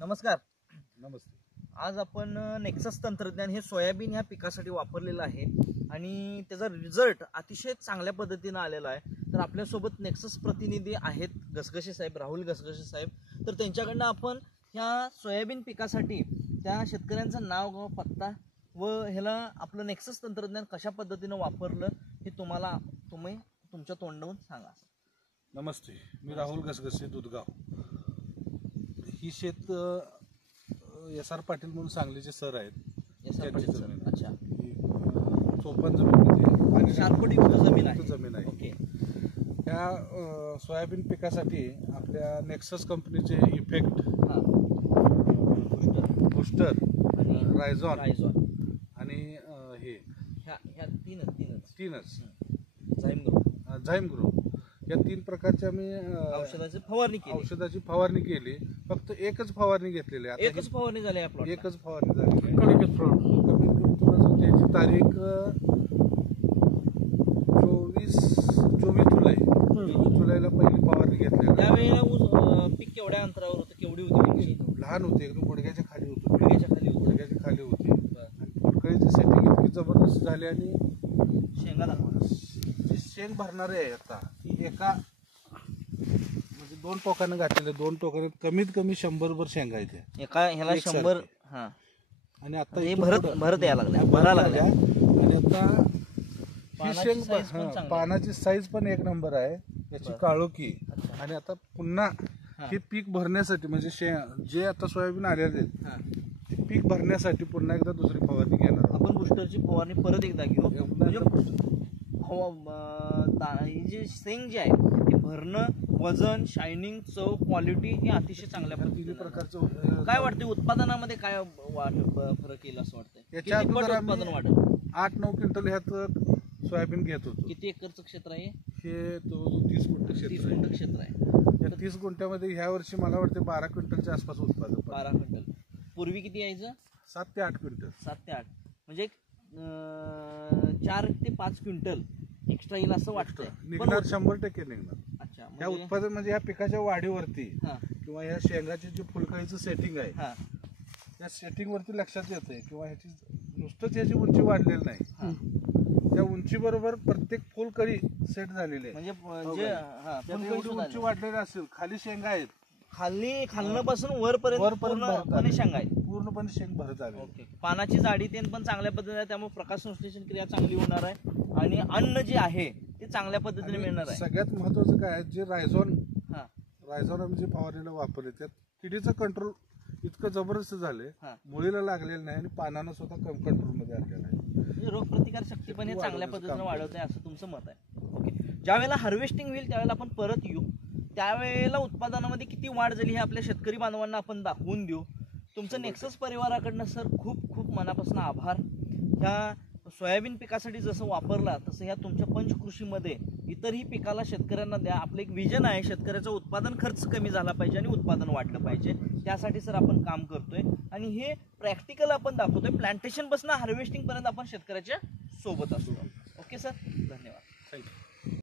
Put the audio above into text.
नमस्कार. नमस्ते. आज आपण नेक्सस तंत्रज्ञान हे सोयाबीन ह्या पिकासाठी वापरलेलं आहे आणि त्याचा रिझल्ट अतिशय चांगल्या पद्धतीने आलेला आहे. तर आपल्यासोबत नेक्सस प्रतिनिधी आहेत घसघसे साहेब, राहुल घसघसे साहेब. तर त्यांच्याकडनं आपण ह्या सोयाबीन पिकासाठी त्या शेतकऱ्यांचं नाव व पत्ता व ह्याला आपलं नेक्सस तंत्रज्ञान कशा पद्धतीनं वापरलं हे तुम्ही तुमच्या तोंडावरून सांगा. नमस्ते, मी राहुल घसघसे, दुधगाव. ही शेत SR पाटील म्हणून सांगलीचे सर आहेत. SR Patil sir. अच्छा. चोपन जमीन शार्पडयुक्त जमीन आहे. ओके. ह्या सोयाबीन पिकासाठी आपल्या नेक्सस कंपनीचे इफेक्ट, बुस्टर, रायझॉन आणि हे ह्या तीनच झाईम ग्रो या 3 प्रकारचे आम्ही औषधाची फवारणी केली. फक्त एकच फवारणी घेतलेली आहे. एकच फवारणी झाली आपल्याला. एकच फवारणी झाली. कमीत कमी त्याची तारीख 24 जुलैला पहिली फवारणी घेतली. त्यावेळेला पीक केवढ्या अंतरावर होतं, केवढी होती? लहान होते, एकदम गुडघ्याच्या खाली होती. बरं. आणि फुलकळीची सेटिंग इतकी जबरदस्त झाली आणि शेंगा दाखवा. जी शेंग भरणारे आहे आता ती एका म्हणजे 2 टोकानं घातलेल्या 2 टोकाने कमीत कमी 100 शेंगा येते. एका ह्याला 100. आणि आता हे भरत यायला लागल्या. आणि आता ही शेंग पानाची साईज पण एक नंबर आहे, याची काळोखी. आणि आता पुन्हा हे पीक भरण्यासाठी म्हणजे जे आता सोयाबीन आलेले आहेत ते पीक भरण्यासाठी पुन्हा एकदा दुसरी फवारणी घेणार. आपण बुस्टरची फवारणी परत एकदा घेऊ. म्हणजे जी शेंग जी आहे ती भरणं, वजन, शायनिंग, चव, क्वालिटी हे अतिशय चांगल्या प्रकारचं. काय वाटते उत्पादनामध्ये काय फरक येईल असं वाटतंय? याच्या अगोदर उत्पादन वाढेल. 8-9 क्विंटल ह्यात सोयाबीन घेत होतो. किती एकरचं क्षेत्र आहे हे? 30 गुंठ क्षेत्र आहे. या 30 गुंठ्यामध्ये ह्या वर्षी मला वाटते 12 क्विंटलच्या आसपास उत्पादन. 12 क्विंटल. पूर्वी किती यायचं? 7 ते 8 क्विंटल. 7 ते 8 म्हणजे 4 ते 5 क्विंटल एक्स्ट्रा येईल असं वाटतं. निघणार, 100% निघणार. अच्छा. या उत्पादन म्हणजे ह्या पिकाच्या वाढीवरती किंवा ह्या शेंगाची जी फुलकळीचं सेटिंग आहे त्या सेटिंग वरती लक्षात येते. किंवा ह्याची नुसतंच ह्याची उंची वाढलेली नाही, त्या उंची बरोबर प्रत्येक फुलकळी सेट झालेली आहे. म्हणजे उंची वाढलेली असेल, खाली शेंगा आहेत, खालनापासून वरपर्यंत शेंगा आहेत, पूर्णपणे शेंग भरत आली. ओके. पानाची जाडी पण चांगल्या पद्धतीने आहे, त्यामुळे प्रकाश संश्लेषण क्रिया चांगली होणार आहे आणि अन्न जे आहे ते चांगल्या पद्धतीने मिळणार आहे. सगळ्यात महत्वाचं काय, जे रायझॉन म्हणजे फवारणीला वापरले त्यात किडीचं कंट्रोल इतकं जबरदस्त झाले, मुळीला लागलेलं नाही आणि पानानं सुद्धा कंट्रोल मध्ये आलेलं आहे. म्हणजे रोगप्रतिकार शक्ती पण हे चांगल्या पद्धतीने वाढवत आहे असं तुमचं मत आहे. ओके. ज्यावेळेला हार्वेस्टिंग होईल त्यावेळेला आपण परत येऊ, त्यावेळेला उत्पादनामध्ये किती वाढ झाली हे आपल्या शेतकरी बांधवांना आपण दाखवून देऊ. तुमचं नेक्सस परिवाराकडनं सर खूप खूप मनापासून आभार. ह्या सोयाबीन पिकासाठी जसं वापरला तसं ह्या तुमच्या पंचकृषीमध्ये इतरही पिकाला शेतकऱ्यांना द्या. आपलं एक विजन आहे, शेतकऱ्याचं उत्पादन खर्च कमी झाला पाहिजे आणि उत्पादन वाढलं पाहिजे. त्यासाठी सर आपण काम करतोय आणि हे प्रॅक्टिकल आपण दाखवतोय. प्लांटेशन पासून हार्वेस्टिंग पर्यंत आपण शेतकऱ्याच्या सोबत असतो. ओके सर, धन्यवाद. थँक्यू.